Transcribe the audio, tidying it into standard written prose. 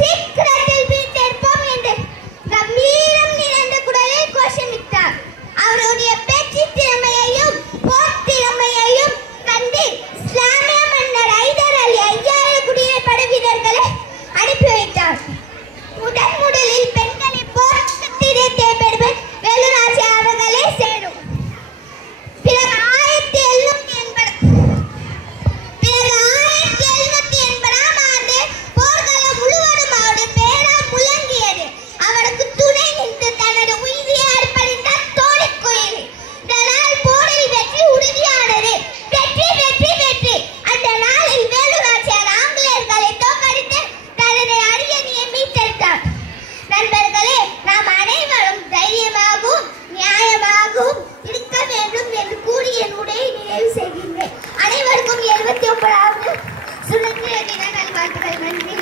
சீக்கிரத்தில் மீட்டெடுப்போம் என்று கம்பீரம் நிறைந்த குரலில் கோஷமிட்டார். அவருடைய பேச்சு திறமையையும் போர் திறமையையும் கண்டு இஸ்லாமிய மன்னர் ஹைதர் அலி 5000 குடியேற்ற வீரர்களை அனுப்பி வைத்தார். முதலில் பெண்களை போர்க்களத்திலே தேர்ந்தெடுப்பது வேலுநாச்சி அவர்களே சேரும். பிறகு 1780 ஆண்டு போர்க்களம் முழுவதும் அவருடைய பேரால் முழங்கியது. அவருக்கு துணை நின்று தனது உயிரை அர்ப்பணித்தார் தோழிக்குயில். இதனால் போரில் வெற்றி உறுதியானது. வெற்றி வெற்றி வெற்றி. அந்த நாளில் வேலுநாச்சியார் ஆங்கிலேயர்களை தோற்கடித்து தனது அரியணையை மீட்டெடுத்தார். நண்பர்களே, நாம் அனைவரும் தைரியமாகவும் நியாயமாகவும் இருக்க வேண்டும் என்று கூறி என்னுடைய நிறைவு செய்கின்றேன். அனைவருக்கும் 79வது சுதந்திர தின நல்வாழ்த்துக்கள். நன்றி.